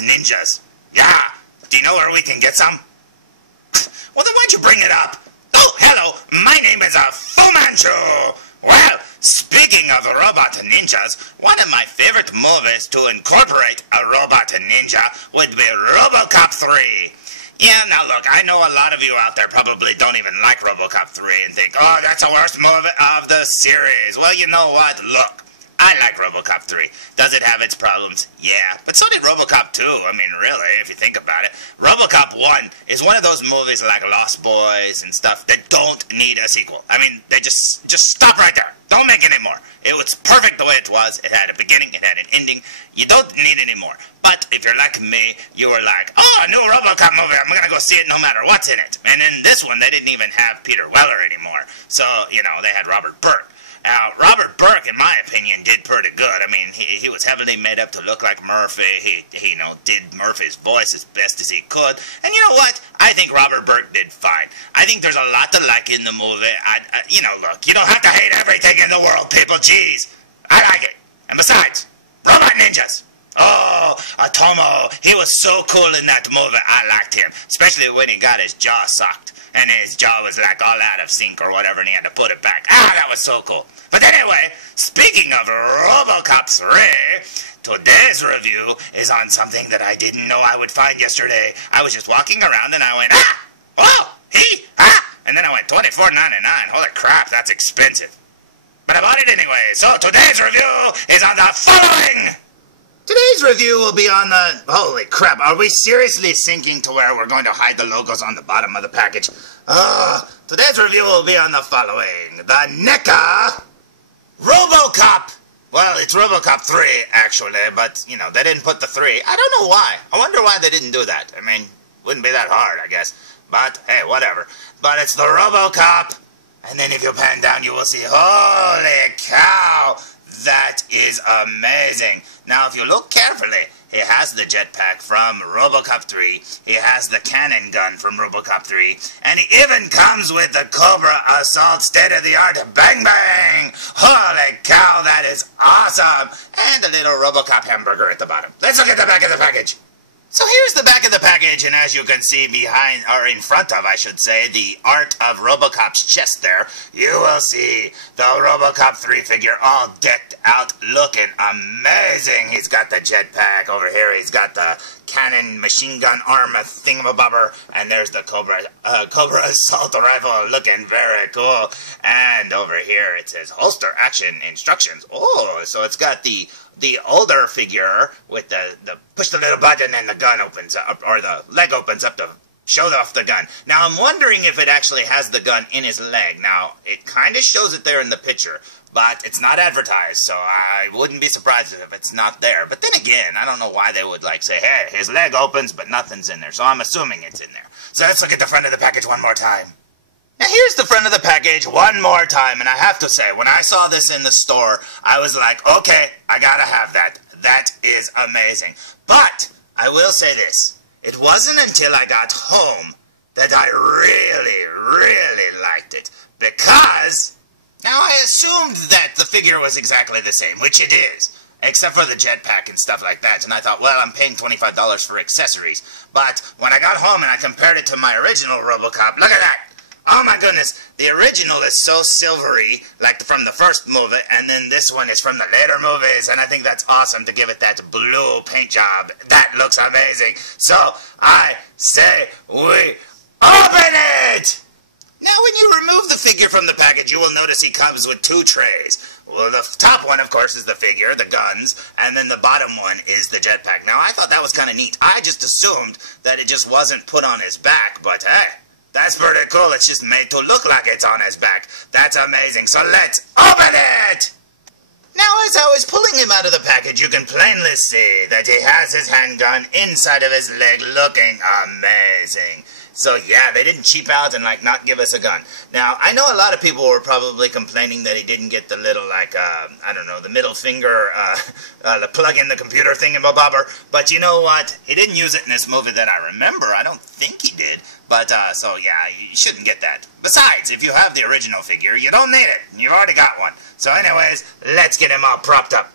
robot ninjas. Yeah, do you know where we can get some? Well, then why'd you bring it up? Oh, hello, my name is Fu Manchu. Well, speaking of robot ninjas, one of my favorite movies to incorporate a robot ninja would be Robocop 3. Yeah, now look, I know a lot of you out there probably don't even like Robocop 3 and think, oh, that's the worst movie of the series. Well, you know what? Look, I like Robocop 3. Does it have its problems? Yeah, but so did Robocop 2. I mean, really, if you think about it. Robocop 1 is one of those movies like Lost Boys and stuff that don't need a sequel. I mean, they just stop right there. Don't make any more. It was perfect the way it was. It had a beginning, it had an ending. You don't need any more. But if you're like me, you were like, oh, a new Robocop movie, I'm going to go see it no matter what's in it. And in this one, they didn't even have Peter Weller anymore. So, you know, they had Robert Burke. Now, Robert Burke, in my opinion, did pretty good. I mean, he was heavily made up to look like Murphy. He did Murphy's voice as best as he could. And you know what? I think Robert Burke did fine. I think there's a lot to like in the movie. Look, you don't have to hate everything in the world, people. Jeez. I like it. And besides, robot ninjas. Oh, Atomo, he was so cool in that movie. I liked him, especially when he got his jaw sucked. And his jaw was like all out of sync or whatever, and he had to put it back. Ah, that was so cool. But anyway, speaking of Robocop 3, today's review is on something that I didn't know I would find yesterday. I was just walking around and I went, and then I went, $24.99. Holy crap, that's expensive. But I bought it anyway, so today's review is on the following. Today's review will be on the... Holy crap, are we seriously sinking to where we're going to hide the logos on the bottom of the package? Today's review will be on the following. The NECA Robocop. Well, it's Robocop 3, actually, but, you know, they didn't put the 3. I don't know why. I wonder why they didn't do that. I mean, wouldn't be that hard, I guess. But, hey, whatever. But it's the Robocop. And then if you pan down, you will see, holy cow, that is amazing. Now, if you look carefully, he has the jetpack from Robocop 3, he has the cannon gun from Robocop 3, and he even comes with the Cobra Assault state-of-the-art Bang Bang! Holy cow, that is awesome! And a little Robocop hamburger at the bottom. Let's look at the back of the package. So here's the back of the package, and as you can see behind, or in front of, I should say, the art of Robocop's chest there, you will see the Robocop 3 figure all decked out, looking amazing. He's got the jetpack over here, he's got the cannon machine gun arm thingamabobber, and there's the Cobra Assault Rifle, looking very cool. And over here it says holster action instructions. Oh, so it's got the older figure with the push the little button and the gun opens up, or the leg opens up to show off the gun. Now, I'm wondering if it actually has the gun in his leg. Now, it kind of shows it there in the picture, but it's not advertised, so I wouldn't be surprised if it's not there. But then again, I don't know why they would, like, say, hey, his leg opens, but nothing's in there. So I'm assuming it's in there. So let's look at the front of the package one more time. Now, here's the front of the package one more time, and I have to say, when I saw this in the store, I was like, okay, I gotta have that. That is amazing. But I will say this. It wasn't until I got home that I really liked it. Because, now I assumed that the figure was exactly the same, which it is. Except for the jetpack and stuff like that. And I thought, well, I'm paying $25 for accessories. But when I got home and I compared it to my original Robocop, look at that! Oh my goodness, the original is so silvery, like from the first movie, and then this one is from the later movies, and I think that's awesome to give it that blue paint job. That looks amazing. So, I say we open it! Now, when you remove the figure from the package, you will notice he comes with 2 trays. Well, the top one, of course, is the figure, the guns, and then the bottom one is the jetpack. Now, I thought that was kind of neat. I just assumed that it just wasn't put on his back, but hey, that's pretty cool. It's just made to look like it's on his back. That's amazing. So let's open it! Now, as I was pulling him out of the package, you can plainly see that he has his handgun inside of his leg, looking amazing. So yeah, they didn't cheap out and like not give us a gun. Now, I know a lot of people were probably complaining that he didn't get the little like, I don't know, the middle finger, the plug in the computer thingamabobber. But you know what? He didn't use it in this movie that I remember. I don't think he did. But, so yeah, you shouldn't get that. Besides, if you have the original figure, you don't need it. You've already got one. So anyways, let's get him all propped up.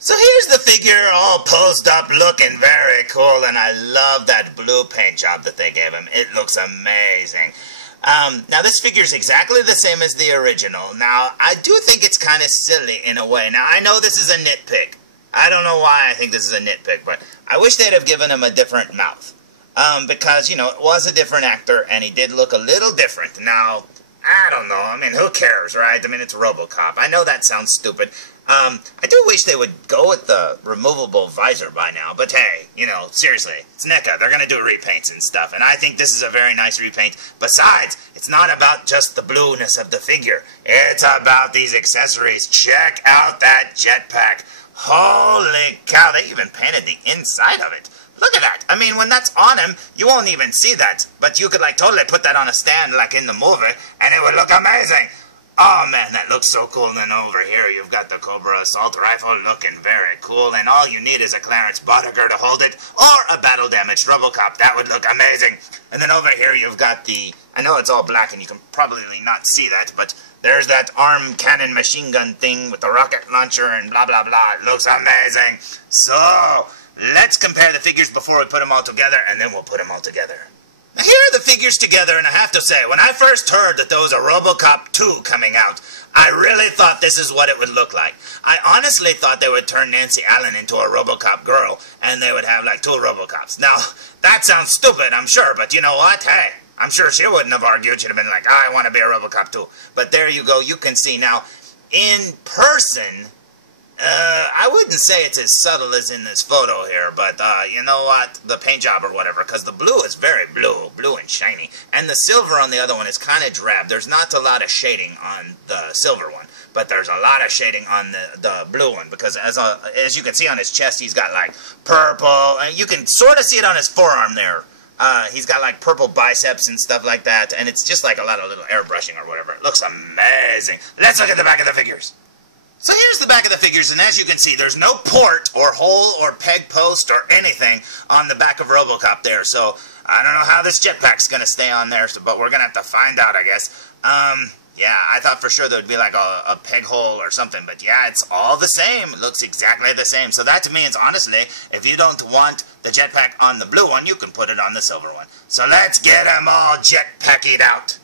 So here's the figure all posed up looking very cool, and I love that blue paint job that they gave him. It looks amazing. Now this figure is exactly the same as the original. Now I do think it's kind of silly in a way. Now I know this is a nitpick. I don't know why I think this is a nitpick, but I wish they'd have given him a different mouth. Because, you know, it was a different actor, and he did look a little different. Now, I don't know. I mean, who cares, right? I mean, it's Robocop. I know that sounds stupid. I do wish they would go with the removable visor by now, but hey, you know, seriously, it's NECA. They're going to do repaints and stuff, and I think this is a very nice repaint. Besides, it's not about just the blueness of the figure. It's about these accessories. Check out that jetpack. Holy cow, they even painted the inside of it. Look at that. I mean, when that's on him, you won't even see that, but you could, like, totally put that on a stand like in the movie, and it would look amazing. Oh man, that looks so cool. And then over here you've got the Cobra assault rifle looking very cool, and all you need is a Clarence Boddicker to hold it, or a battle damaged Robocop. That would look amazing. And then over here you've got the, I know it's all black and you can probably not see that, but there's that arm cannon machine gun thing with the rocket launcher and blah blah blah. It looks amazing. So let's compare the figures before we put them all together, and then we'll put them all together. Now here are the figures together, and I have to say, when I first heard that there was a Robocop 2 coming out, I really thought this is what it would look like. I honestly thought they would turn Nancy Allen into a Robocop girl, and they would have like 2 Robocops. Now, that sounds stupid, I'm sure, but you know what? Hey, I'm sure she wouldn't have argued. She'd have been like, I want to be a Robocop 2. But there you go, you can see. Now, in person, I wouldn't say it's as subtle as in this photo here, but you know what? The paint job or whatever, because the blue is very blue and shiny. And the silver on the other one is kind of drab. There's not a lot of shading on the silver one, but there's a lot of shading on the blue one, because as you can see on his chest, he's got like purple, and you can sort of see it on his forearm there. He's got like purple biceps and stuff like that, and it's just like a lot of little airbrushing or whatever. It looks amazing. Let's look at the back of the figures. So here's the back of the figures, and as you can see, there's no port or hole or peg post or anything on the back of Robocop there. So I don't know how this jetpack's going to stay on there, but we're going to have to find out, I guess. Yeah, I thought for sure there would be like a peg hole or something, but yeah, it's all the same. It looks exactly the same. So that to me is honestly, if you don't want the jetpack on the blue one, you can put it on the silver one. So let's get them all jetpacked out.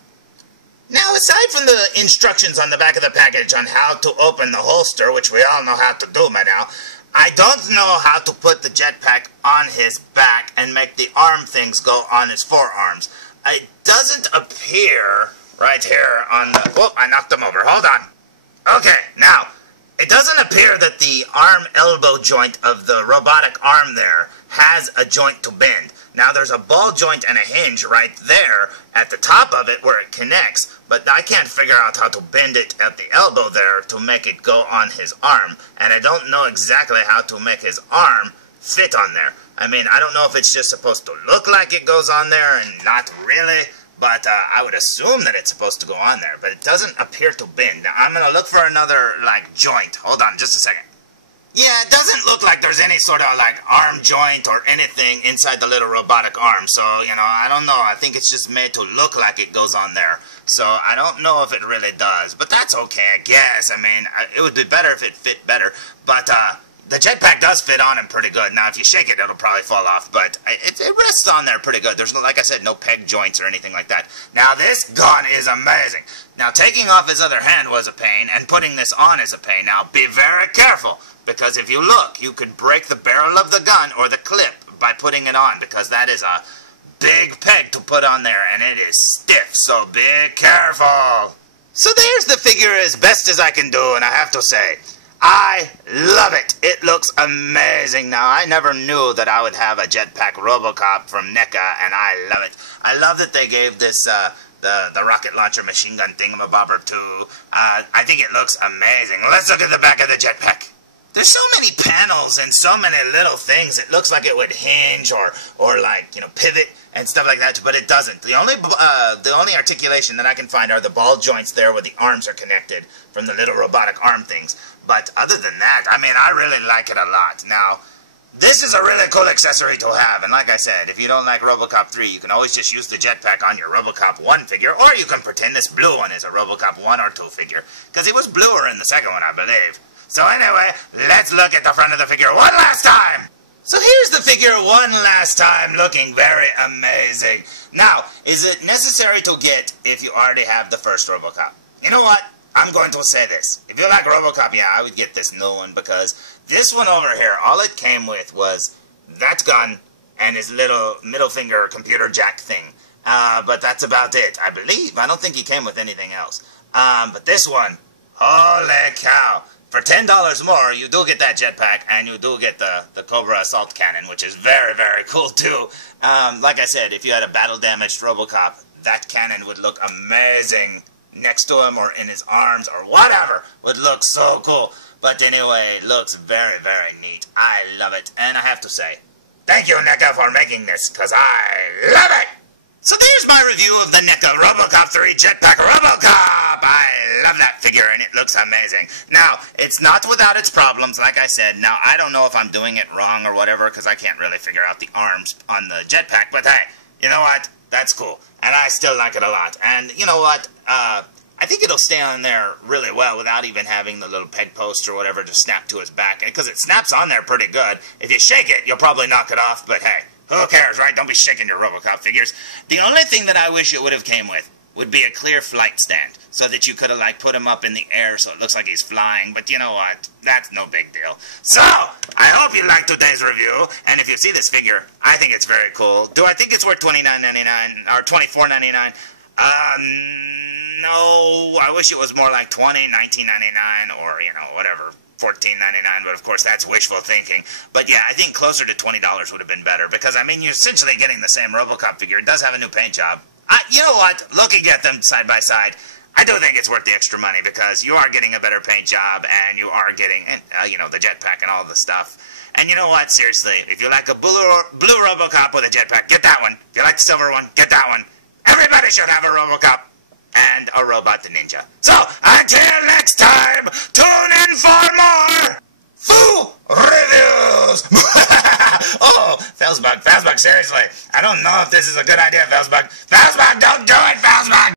Now, aside from the instructions on the back of the package on how to open the holster, which we all know how to do by now, I don't know how to put the jetpack on his back and make the arm things go on his forearms. It doesn't appear right here on the... Whoop, I knocked him over. Hold on. Okay, now, it doesn't appear that the arm-elbow joint of the robotic arm there has a joint to bend. Now, there's a ball joint and a hinge right there at the top of it where it connects, but I can't figure out how to bend it at the elbow there to make it go on his arm, and I don't know exactly how to make his arm fit on there. I mean, I don't know if it's just supposed to look like it goes on there and not really, but I would assume that it's supposed to go on there, but it doesn't appear to bend. Now, I'm going to look for another, like, joint. Hold on just a second. Yeah, it doesn't look like there's any sort of, like, arm joint or anything inside the little robotic arm. So, you know, I don't know. I think it's just made to look like it goes on there. So, I don't know if it really does. But that's okay, I guess. I mean, it would be better if it fit better. But, the jetpack does fit on him pretty good. Now, if you shake it, it'll probably fall off. But it rests on there pretty good. There's no, like I said, no peg joints or anything like that. Now, this gun is amazing. Now, taking off his other hand was a pain, and putting this on is a pain. Now, be very careful. Because if you look, you could break the barrel of the gun or the clip by putting it on, because that is a big peg to put on there, and it is stiff, so be careful. So there's the figure as best as I can do, and I have to say, I love it. It looks amazing. Now, I never knew that I would have a Jetpack Robocop from NECA, and I love it. I love that they gave this, the rocket launcher machine gun thingamabobber too. I think it looks amazing. Let's look at the back of the jetpack. There's so many panels and so many little things. It looks like it would hinge or like, you know, pivot and stuff like that, but it doesn't. The only articulation that I can find are the ball joints there where the arms are connected from the little robotic arm things. But other than that, I mean, I really like it a lot. Now, this is a really cool accessory to have, and like I said, if you don't like Robocop 3, you can always just use the jetpack on your Robocop 1 figure, or you can pretend this blue one is a Robocop 1 or 2 figure, because he was bluer in the second one, I believe. So anyway, let's look at the front of the figure one last time. So here's the figure one last time, looking very amazing. Now, is it necessary to get if you already have the first Robocop? You know what? I'm going to say this. If you like Robocop, yeah, I would get this new one, because this one over here, all it came with was that gun and his little middle finger computer jack thing. But that's about it, I believe. I don't think he came with anything else. But this one, holy cow. For $10 more, you do get that jetpack, and you do get the Cobra assault cannon, which is very, very cool too. Like I said, if you had a battle-damaged Robocop, that cannon would look amazing next to him or in his arms or whatever. Would look so cool. But anyway, it looks very, very neat. I love it. And I have to say, thank you, NECA, for making this, because I love it! So there's my review of the NECA Robocop 3 Jetpack Robocop! I love that figure, and it looks amazing. Now, it's not without its problems, like I said. Now, I don't know if I'm doing it wrong or whatever, because I can't really figure out the arms on the jetpack, but hey, you know what? That's cool. And I still like it a lot. And you know what? I think it'll stay on there really well without even having the little peg post or whatever to snap to his back, because it snaps on there pretty good. If you shake it, you'll probably knock it off, but hey, who cares, right? Don't be shaking your Robocop figures. The only thing that I wish it would have came with would be a clear flight stand, so that you could have, like, put him up in the air so it looks like he's flying, but you know what? That's no big deal. So, I hope you liked today's review, and if you see this figure, I think it's very cool. Do I think it's worth $29.99 or $24.99? No, I wish it was more like $19.99 or, you know, whatever. $14.99, but of course that's wishful thinking. But yeah, I think closer to $20 would have been better, because I mean, you're essentially getting the same Robocop figure. It does have a new paint job. You know what? Looking at them side by side, I do think it's worth the extra money, because you are getting a better paint job, and you are getting, you know, the jetpack and all the stuff. And you know what? Seriously, if you like a blue Robocop with a jetpack, get that one. If you like the silver one, get that one. Everybody should have a Robocop and a Robot the Ninja. So, until next time, tune in for more Foo Reviews! Oh, felzbug, seriously. I don't know if this is a good idea, felzbug. Felzbug, don't do it, felzbug!